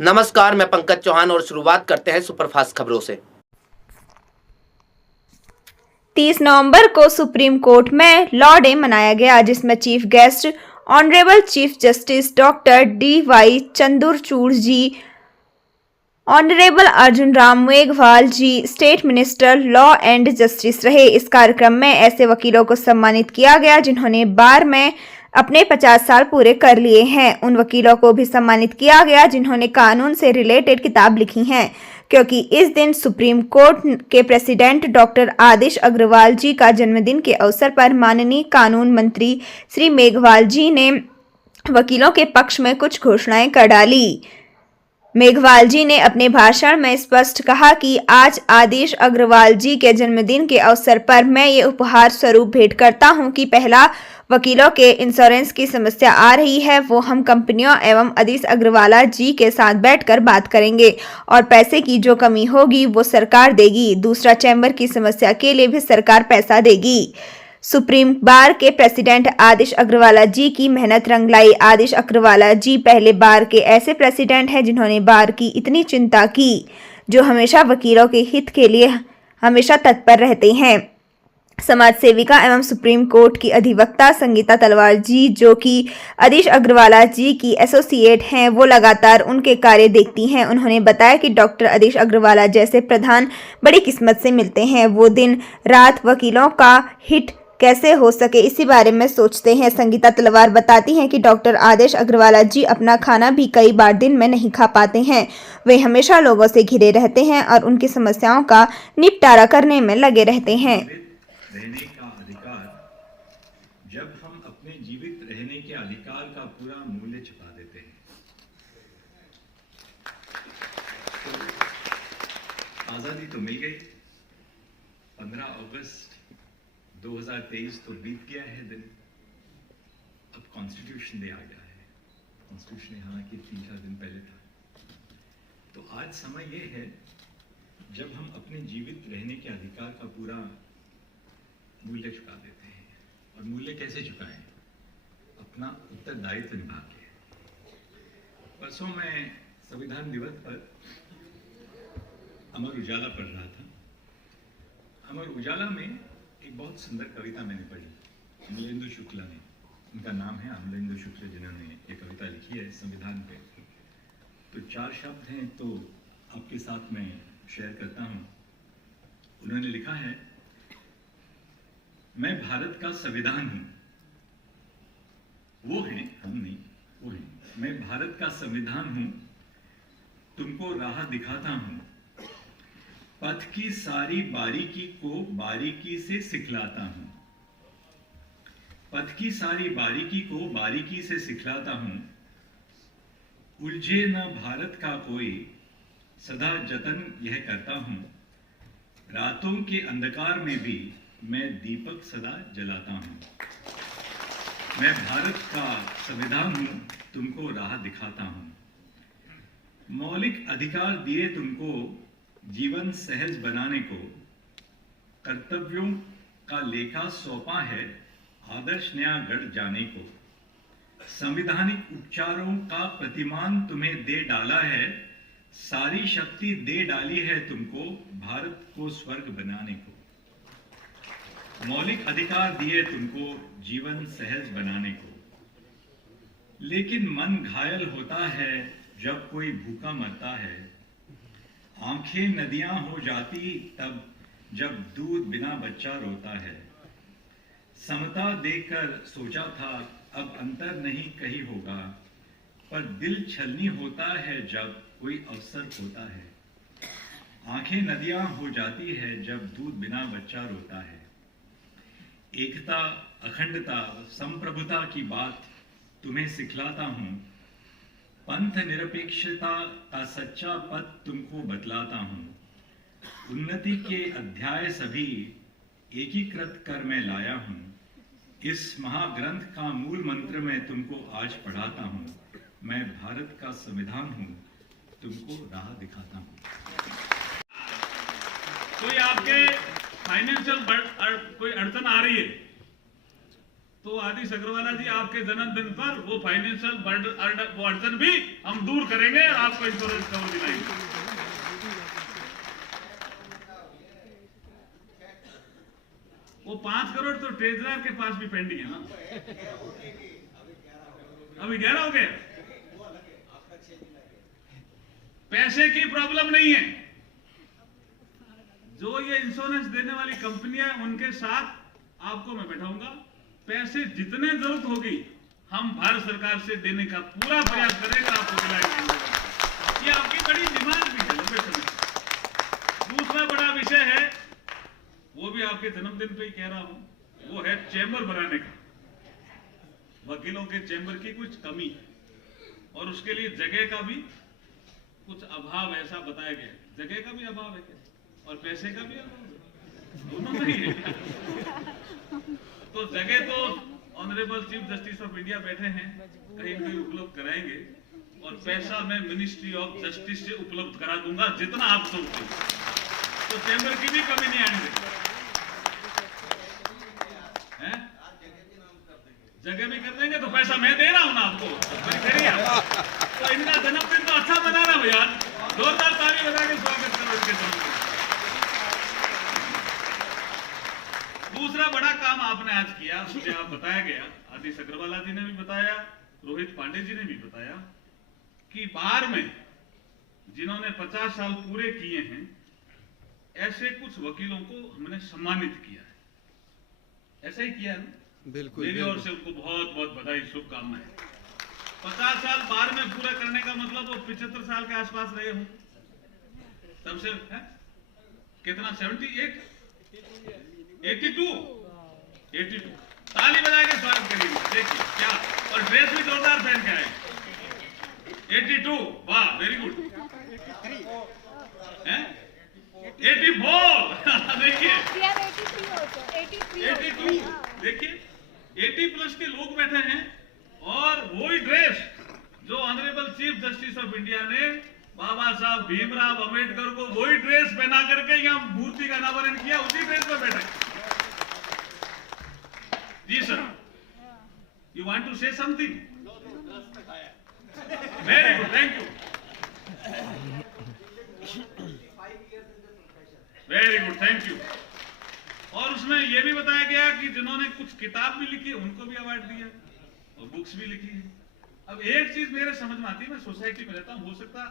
नमस्कार, मैं पंकज चौहान और शुरुआत करते हैं सुपरफास्ट खबरों से। 30 नवंबर को सुप्रीम कोर्ट में लॉ डे मनाया गया, जिसमें chief guest honourable chief justice doctor D Y. Chandrachud ji, honourable Arjun Ram Meghwal ji state minister law and justice रहे। इस कार्यक्रम में ऐसे वकीलों को सम्मानित किया गया जिन्होंने बार में अपने 50 साल पूरे कर लिए हैं। उन वकीलों को भी सम्मानित किया गया जिन्होंने कानून से रिलेटेड किताब लिखी हैं, क्योंकि इस दिन सुप्रीम कोर्ट के प्रेसिडेंट डॉक्टर आदेश अग्रवाल जी का जन्मदिन के अवसर पर माननीय कानून मंत्री श्री मेघवाल जी ने वकीलों के पक्ष में कुछ घोषणाएं कर डाली। मेघवाल जी ने अपने भाषण में स्पष्ट कहा कि आज आदेश अग्रवाल जी के जन्मदिन के अवसर पर मैं ये उपहार स्वरूप भेंट करता हूं कि पहला, वकीलों के इंश्योरेंस की समस्या आ रही है, वो हम कंपनियों एवं आदेश अग्रवाला जी के साथ बैठकर बात करेंगे और पैसे की जो कमी होगी वो सरकार देगी। दूसरा, चैम्बर की समस्या के लिए भी सरकार पैसा देगी। सुप्रीम बार के प्रेसिडेंट आदेश अग्रवाला जी की मेहनत रंग लाई। आदेश अग्रवाला जी पहले बार के ऐसे प्रेसिडेंट हैं जिन्होंने बार की इतनी चिंता की, जो हमेशा वकीलों के हित के लिए हमेशा तत्पर रहते हैं। समाज सेविका एवं सुप्रीम कोर्ट की अधिवक्ता संगीता तलवार जी, जो कि आदेश अग्रवाला जी की एसोसिएट हैं, वो लगातार उनके कार्य देखती हैं। उन्होंने बताया कि डॉक्टर आदेश अग्रवाला जैसे प्रधान बड़ी किस्मत से मिलते हैं। वो दिन रात वकीलों का हित कैसे हो सके, इसी बारे में सोचते हैं। संगीता तलवार बताती हैं कि डॉक्टर आदेश अग्रवाला जी अपना खाना भी कई बार दिन में नहीं खा पाते हैं। वे हमेशा लोगों से घिरे रहते हैं और उनकी समस्याओं का निपटारा करने में लगे रहते हैं। रहने का अधिकार, जब हम अपने जीवित रहने के अधिकार का पूरा मूल्य चुका देते हैं, तो आज़ादी तो मिल गई। 15 अगस्त 2023 तो बीत गया है दिन। अब कॉन्स्टिट्यूशन डे आ गया है। कॉन्स्टिट्यूशन हालांकि 3-4 दिन पहले था। तो आज समय ये है जब हम अपने जीवित रहने के अधिकार का पूरा मूल्य चुका देते हैं। और मूल्य कैसे चुकाएं? अपना उत्तरदायित्व निभा के। परसों मैं संविधान दिवस पर अमर उजाला पढ़ रहा था। अमर उजाला में एक बहुत सुंदर कविता मैंने पढ़ी, अमलेंदु शुक्ला ने। उनका नाम है अमलेंदु शुक्ला, जिन्होंने ये कविता लिखी है संविधान पे। तो 4 शब्द हैं, तो आपके साथ मैं शेयर करता हूँ। उन्होंने लिखा है, मैं भारत का संविधान हूं। वो है, हम नहीं, वो है। मैं भारत का संविधान हूं, तुमको राह दिखाता हूं, पथ की सारी बारीकी को बारीकी से सिखलाता हूं, पथ की सारी बारीकी को बारीकी से सिखलाता हूं, उलझे न भारत का कोई, सदा जतन यह करता हूं, रातों के अंधकार में भी मैं दीपक सदा जलाता हूं। मैं भारत का संविधान हूं, तुमको राह दिखाता हूं। मौलिक अधिकार दिए तुमको जीवन सहज बनाने को, कर्तव्यों का लेखा सौंपा है आदर्श नया गढ़ जाने को। संविधानिक उपचारों का प्रतिमान तुम्हें दे डाला है, सारी शक्ति दे डाली है तुमको भारत को स्वर्ग बनाने को। मौलिक अधिकार दिए तुमको जीवन सहज बनाने को। लेकिन मन घायल होता है जब कोई भूखा मरता है, आंखें नदियां हो जाती तब जब दूध बिना बच्चा रोता है। समता देकर सोचा था अब अंतर नहीं कहीं होगा, पर दिल छलनी होता है जब कोई अवसर होता है। आंखें नदियां हो जाती है जब दूध बिना बच्चा रोता है। एकता, अखंडता, संप्रभुता की बात तुम्हें सिखलाता हूं, पंथ निरपेक्षता का सच्चा पथ तुमको बतलाता हूं। उन्नति के अध्याय सभी एकीकृत कर मैं लाया हूं, इस महाग्रंथ का मूल मंत्र मैं तुमको आज पढ़ाता हूं। मैं भारत का संविधान हूं, तुमको राह दिखाता हूं। कोई आपके फाइनेंशियल कोई अड़चन आ रही है तो आदिश अग्रवाला जी आपके जन्मदिन पर वो फाइनेंशियल अड़चन भी हम दूर करेंगे और आपको इंश्योरेंस कवर दिलाएंगे। वो 5 करोड़ तो ट्रेजरर के पास भी पेंडिंग है ना, अभी 11 हो गए। पैसे की प्रॉब्लम नहीं है, जो ये इंश्योरेंस देने वाली कंपनियां उनके साथ आपको मैं बैठाऊंगा, पैसे जितने जरूरत होगी हम भारत सरकार से देने का पूरा प्रयास करेंगे, आपको दिलाएंगे। ये आपकी बड़ी डिमांड भी है लंबे समय। दूसरा बड़ा विषय है, वो भी आपके जन्मदिन पे ही कह रहा हूं, वो है चैम्बर बनाने का। वकीलों के चैम्बर की कुछ कमी है और उसके लिए जगह का भी कुछ अभाव ऐसा बताया गया। जगह का भी अभाव है और पैसे का भी अभाव है, दोनों नहीं है। तो जगह तो honourable chief justice of India बैठे हैं, कहीं कहीं उपलब्ध कराएंगे और पैसा मैं मिनिस्ट्री ऑफ जस्टिस से उपलब्ध करा दूंगा जितना आप सोचते हैं। तो चैम्बर की भी कमी नहीं आने देंगे। जगह भी कर देंगे तो पैसा मैं दे रहा हूं ना आपको, तो इनका जन्मदिन तो अच्छा मना रहा भैया, जोरदार ताली बजा के स्वागत करो इनके जन्मदिन। दूसरा बड़ा काम आपने आज किया, मुझे आप बताया गया, आदिश अग्रवाला जी ने भी बताया, रोहित पांडे जी ने भी बताया कि बार में जिन्होंने 50 साल पूरे किए हैं, ऐसे कुछ वकीलों को हमने सम्मानित किया है। ऐसा ही किया है ना? बिल्कुल, मेरी ओर से उनको बहुत बहुत बधाई, शुभकामनाएं। 50 साल बार में पूरा करने का मतलब वो 75 साल के आसपास रहे हों, तब से है कितना 78 82 ताली बजा के स्वागत करिए। देखिए क्या, और ड्रेस भी जोरदार पहन के आए। 82, वाह वेरी गुड। 84 देखिए 82 देखिए 80 प्लस के लोग बैठे हैं और वही ड्रेस जो honourable chief justice of India ने बाबा साहब भीमराव अंबेडकर को वही ड्रेस पहना करके यहाँ मूर्ति का अनावरण किया, उसी ड्रेस पर बैठे। जी sir, you want to say something? Very good, thank you, very good, thank you. और उसमें यह भी बताया गया कि जिन्होंने कुछ किताब भी लिखी उनको भी अवार्ड दिया और बुक्स भी लिखी है। अब एक चीज मेरे समझ में आती है, मैं सोसाइटी में रहता हूं, हो सकता